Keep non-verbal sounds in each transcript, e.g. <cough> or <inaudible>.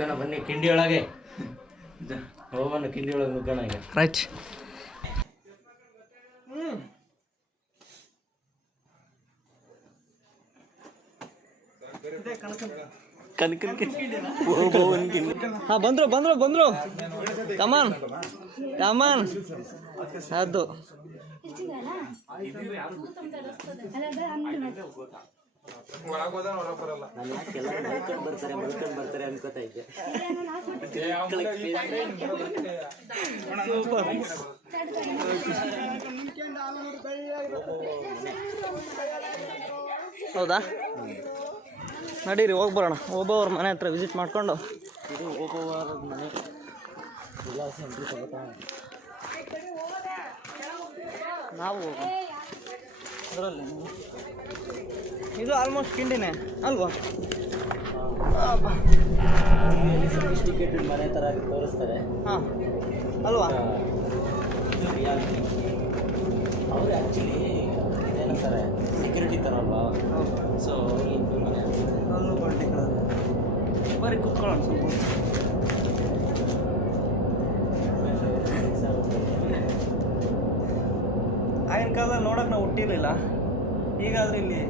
ನುಗ್ಗಣ ಬನ್ನಿ ಕಿಂಡಿ ಒಳಗೆ. ಹೋಗೋಣ ಕಿಂಡಿ ಒಳಗೆ ನುಗ್ಗಣ ಈಗ. ರೈಟ್ ಹಾ ಬಂದ್ರು ಬಂದ್ರು ಬಂದ್ರು. ಕಮಾನ್ ಕಮಾನ್ ಅದು. ಮಲ್ಕೊಂಡು ಬರ್ತಾರೆ ಮಲ್ಕೊಂಡು ಬರ್ತಾರೆ ಅನ್ಕೋತಾ ಇದ್ದೆ ಹೌದಾ ನಡೀರಿ ಹೋಗಿ ಬರೋಣ. ಒಬ್ಬವ್ರ ಮನೆ ಹತ್ರ ವಿಸಿಟ್ ಮಾಡ್ಕೊಂಡು. ಇದು ಹೋಗುವವರ ಮನೆ. ನಾವು ಅದರಲ್ಲಿ. ಇದು ಆಲ್ಮೋಸ್ಟ್ ಕಿಂಡಿನೇ ಅಲ್ವಾ? ಸೊಫಿಸ್ಟಿಕೇಟೆಡ್ ಮನೆ ಥರ ತೋರಿಸ್ತಾರೆ. ಹಾಂ ಅಲ್ವಾ? ಅವರು ಆ್ಯಕ್ಚುಲಿ ಇದೇನಂತಾರೆ ಸೆಕ್ಯೂರಿಟಿ ಥರ ಅಲ್ವಾ? ಸೊ ಅವ್ರಿಗೆ ಮನೆ ಅಲ್ಲೂ ಬರೀ ಕುತ್ಕೊಳ್ಳೋಣ ಸ್ವಲ್ಪ. ಆಗಿನ ಕಾಲದಲ್ಲಿ ನೋಡೋಕೆ ನಾವು ಹುಟ್ಟಿರಲಿಲ್ಲ. ಈಗಾದ್ರೆ ಇಲ್ಲಿ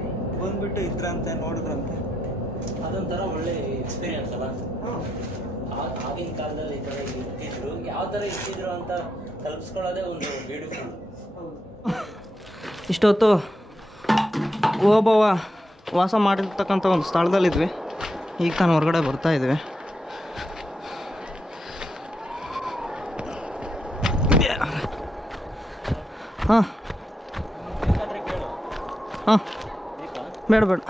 ಬಂದ್ಬಿಟ್ಟು ಇದ್ರಂತೆ ನೋಡಿದ್ರಂತೆ. ಅದೊಂಥರ ಒಳ್ಳೆ ಎಕ್ಸ್ಪೀರಿಯನ್ಸ್ ಅಲ್ಲ? ಆಗಿನ ಕಾಲದಲ್ಲಿ ಈ ಥರ ಇರ್ತಿದ್ರು. ಯಾವ ಥರ ಇರ್ತಿದ್ರು ಅಂತ ಕಲ್ಪಿಸ್ಕೊಳ್ಳೋದೇ ಒಂದು ಬ್ಯೂಟಿಫುಲ್ ಇಷ್ಟೊತ್ತು ಓಬವ್ವ ವಾಸ ಮಾಡಿರ್ತಕ್ಕಂಥ ಒಂದು ಸ್ಥಳದಲ್ಲಿದ್ವಿ. ಈಗ ತಾನು ಹೊರಗಡೆ ಬರ್ತಾ ಇದ್ವಿ. ಹಾಂ. ಹಾಂ. ಬೇಡ ಬೇಡ.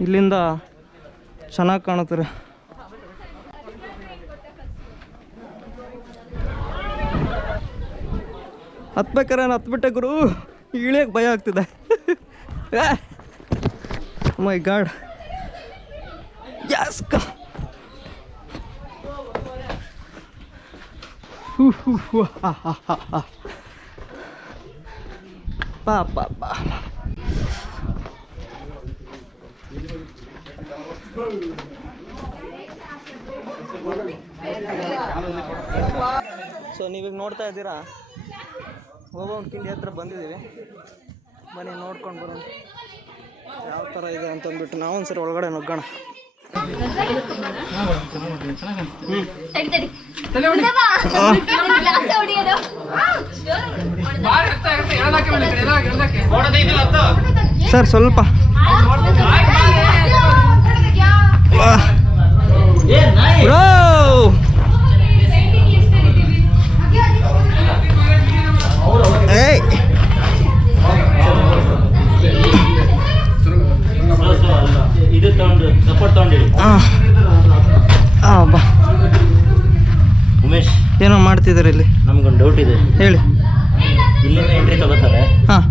ಇಲ್ಲಿಂದ ಚೆನ್ನಾಗಿ ಕಾಣುತ್ತೆ ಹತ್ಬೇಕಾರೆ ನಾನು ಹತ್ಬಿಟ್ಟೆ ಗುರು? ಇಳಿಯಕ್ಕೆ ಭಯ ಆಗ್ತಿದೆ. ಮೈ ಗಾಡ್ ಯಾಸ್ಕ ಕಾ ಹೂ ಹೂ ಹೂ ಹಾ ಹಾ ಹಾ ಹಾ ಬಾ ಬಾ ಬಾ ಸೊ ನೀವೀಗ ನೋಡ್ತಾ ಇದ್ದೀರಾ? ಒಂದು ತಿಂಡಿ ಹತ್ರ ಬಂದಿದ್ದೀವಿ. ಬನ್ನಿ ನೋಡ್ಕೊಂಡು ಬರೋಣ. ಯಾವ ಥರ ಇದೆ ಅಂತಂದ್ಬಿಟ್ಟು ನಾವು ಒಂದ್ಸರಿ ಒಳಗಡೆ ನುಗ್ಗೋಣ. ಸರ್ ಸ್ವಲ್ಪ ಬ್ರೋ ಏಯ್ ಇದು ತಗೊಂಡು ಸಪೋರ್ಟ್ ತಗೊಂಡಿರಿ ಹಾಂ ಹಾಂ ಬಾ ಉಮೇಶ್ ಏನೋ ಮಾಡ್ತಿದ್ದಾರೆ ಇಲ್ಲಿ ನಮ್ಗೊಂದು ಡೌಟ್ ಇದೆ ಹೇಳಿ ಇಲ್ಲಿಂದ ಎಂಟ್ರಿ ತಗೋತಾರೆ ಹಾಂ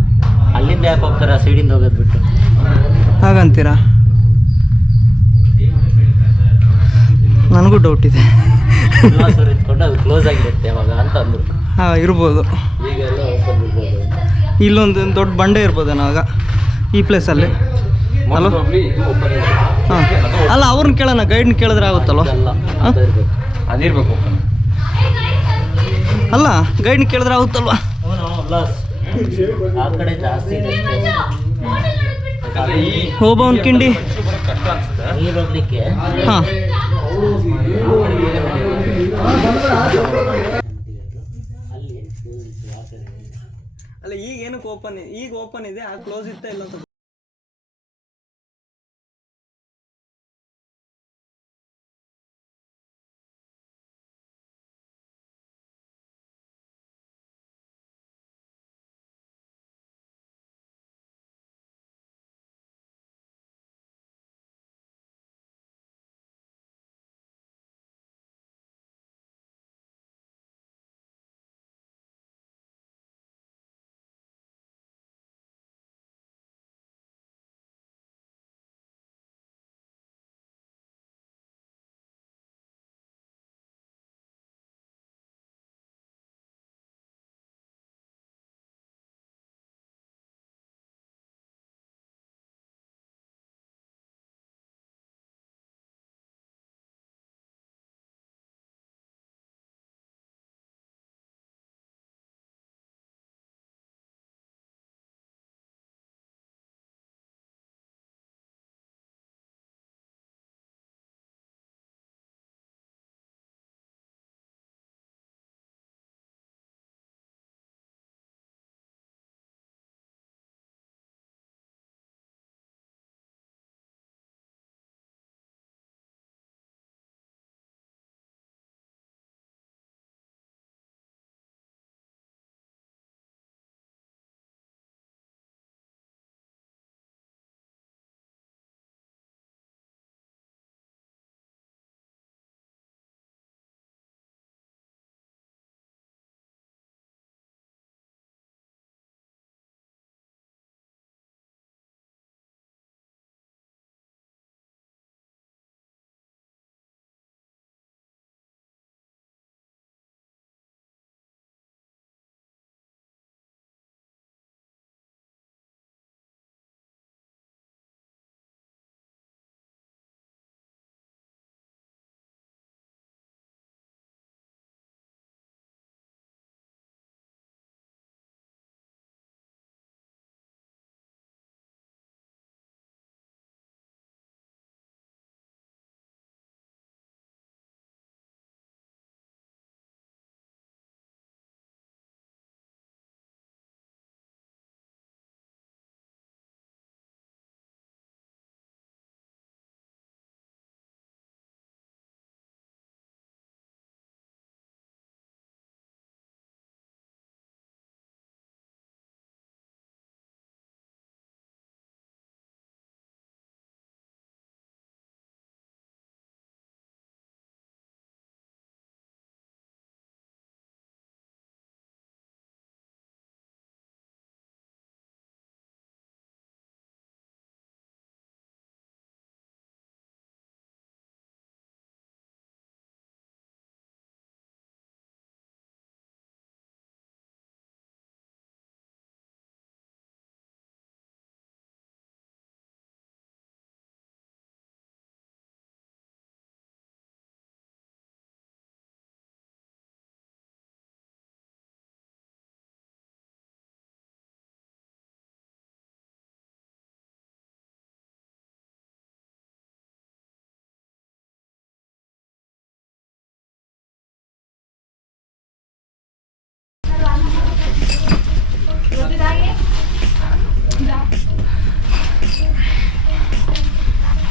ಅಲ್ಲಿಂದ ಯಾಕೆ ಹೋಗ್ತಾರೆ ಆ ಸೈಡಿಂದ ಹೋಗೋದು ಬಿಟ್ಟು ಹಾಗಂತೀರಾ ನನಗೂ ಡೌಟ್ ಇದೆ. ಕ್ಲೋಸ್ ಆಗಿರುತ್ತೆ ಅವಾಗ ಅಂತ ಅಂದ್ರು. ಹಾಂ ಇರ್ಬೋದು. ಈಗೆಲ್ಲ ಓಪನ್ ಇರ್ಬೋದು. ಇಲ್ಲೊಂದು ದೊಡ್ಡ ಬಂಡೆ ಇರ್ಬೋದೇನೋ ಆಗ ಈ ಪ್ಲೇಸಲ್ಲಿ ಅಲ್ಲ. ಹಾಂ. ಅಲ್ಲ ಅವ್ರನ್ನ ಕೇಳೋಣ ಗೈಡ್ನ ಕೇಳಿದ್ರೆ ಆಗುತ್ತಲ್ಲ ಅಲ್ಲ ಹಾಂ? ಅಂತ ಇರ್ಬೇಕು. ಅದಿರ್ಬೇಕು ಅಲ್ಲ ಗೈಡ್ನ ಕೇಳಿದ್ರೆ ಆಗುತ್ತಲ್ವಾ? ಆ ಕಡೆ ಹಾಂ. ಅಲ್ಲಿ ಈಗ ಏನಕ್ಕೆ ಓಪನ್ ಈಗ ಓಪನ್ ಇದೆ ಆ ಕ್ಲೋಸ್ ಇತ್ತ ಇಲ್ಲ ಅಂತ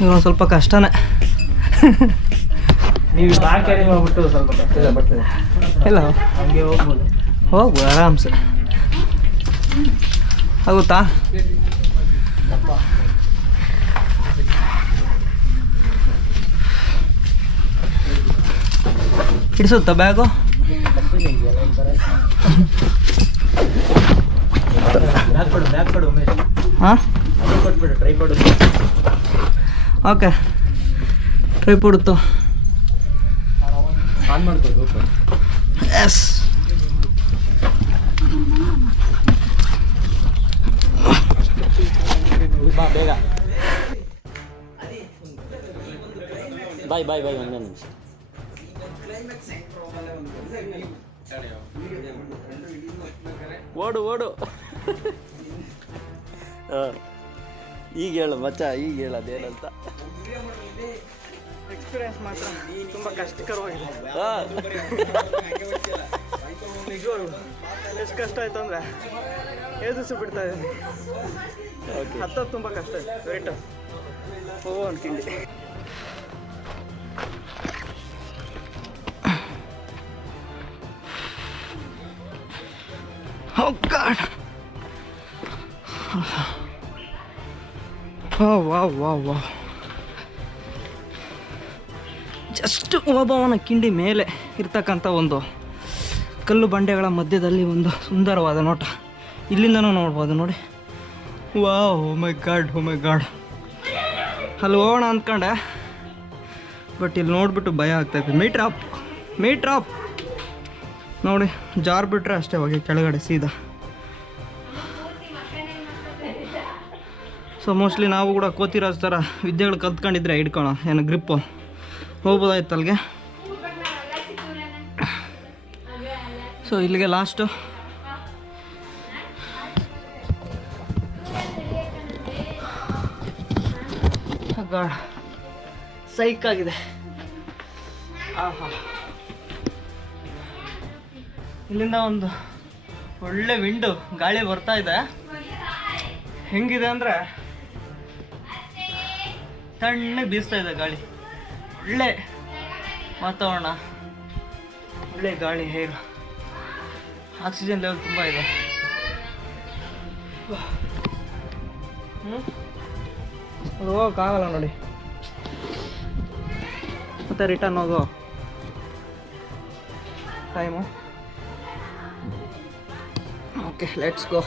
ಇವಾಗ ಸ್ವಲ್ಪ ಕಷ್ಟನೇ. ನೀವು ಸ್ವಲ್ಪ ಇಲ್ಲ ಬರ್ತದೆ ಇಲ್ಲ. ಹಂಗೆ ಹೋಗ್ಬೋದು. ಹೋಗ್ಬೋದು ಆರಾಮ್ಸೆ. ಆಗುತ್ತಾ? ಹಿಡಿಸುತ್ತಾ ಬ್ಯಾಗು? ಹಾಂ ಟ್ರೈ ಕೊಡು. ಓಕೆ. ಟ್ರೈ ಮಾಡ್ಕೋದು ಎಸ್ ಬೇಗ ಬಾಯ್ ಬಾಯ್ ಬಾಯ್ ಒಂದೇ ನಿಮಿಷ. ಓಡು ಓಡು. <laughs> ಈಗ ಹೇಳು, ಮಚ್ಚ, ಈಗ ಹೇಳು, ಅದೇನಂತ. ಎಕ್ಸ್ಪೀರಿಯನ್ಸ್ ಮಾತ್ರ. ತುಂಬ ಕಷ್ಟಕರವಾಗಿದೆ. ಎಷ್ಟು ಕಷ್ಟ ಆಯ್ತು ಅಂದರೆ? ಏದಿಸಿ ಬಿಡ್ತಾ ಇದ್ದೀನಿ. ಹತ್ತತ್ತು ತುಂಬ ಕಷ್ಟ ಇದೆ ವೆರಿ ಟಫ್ ಓ ಅನ್ಕಿಂಡಿ Oh God. Oh wow wow wow. Just ಓಬವನ ಕಿಂಡಿ ಮೇಲೆ ಇರ್ತಕ್ಕಂಥ ಒಂದು ಕಲ್ಲು ಬಂಡೆಗಳ ಮಧ್ಯದಲ್ಲಿ ಒಂದು ಸುಂದರವಾದ ನೋಟ. ಇಲ್ಲಿಂದನೂ ನೋಡ್ಬೋದು ನೋಡಿ. ವಾ ಮೈ ಗಾಡ್ ಮೈ ಗಾಡ್ ಅಲ್ಲಿ ಹೋಗೋಣ ಅಂದ್ಕೊಂಡೆ. ಬಟ್ ಇಲ್ಲಿ ನೋಡಿಬಿಟ್ಟು ಭಯ ಆಗ್ತೈತೆ ಮೀಟ್ರ್ ಆಪ್ ಮೀಟ್ರ್ ಆಪ್ ನೋಡಿ, ಜಾರ್ ಬಿಟ್ರೆ ಅಷ್ಟೇ ಹೋಗಿ ಕೆಳಗಡೆ ಸೀದಾ. ಸೊ ಮೋಸ್ಟ್ಲಿ ನಾವು ಕೂಡ ಕೋತಿರಾಜ್ ಥರ ವಿದ್ಯೆಗಳು ಕಲ್ತ್ಕೊಂಡಿದ್ರೆ ಹಿಡ್ಕೊಳ ಏನು ಗ್ರಿಪ್ಪು ಹೋಗ್ಬೋದಾಯ್ತು ಅಲ್ಲಿಗೆ ಸೊ ಇಲ್ಲಿಗೆ ಲಾಸ್ಟು ಸೈಕ್ ಆಗಿದೆ. ಆಹಾ. ಇಲ್ಲಿಂದ ಒಂದು ಒಳ್ಳೆ ವಿಂಡು, ಗಾಳಿ ಬರ್ತಾ ಇದೆ. ಹೆಂಗಿದೆ ಅಂದರೆ? ತಣ್ಣಗೆ ಬೀಸ್ತಾ ಇದೆ ಗಾಳಿ. ಒಳ್ಳೆ ವಾತಾವರಣ, ಒಳ್ಳೆ ಗಾಳಿ ಹೇರು ಆಕ್ಸಿಜನ್ ಲೆವೆಲ್ ತುಂಬ ಇದೆ. ಅದು ಹೋಗೋಕ್ಕಾಗಲ್ಲ ನೋಡಿ. ಮತ್ತೆ ರಿಟರ್ನ್ ಹೋಗೋ ಟೈಮು ಓಕೆ ಲೆಟ್ಸ್ ಗೋ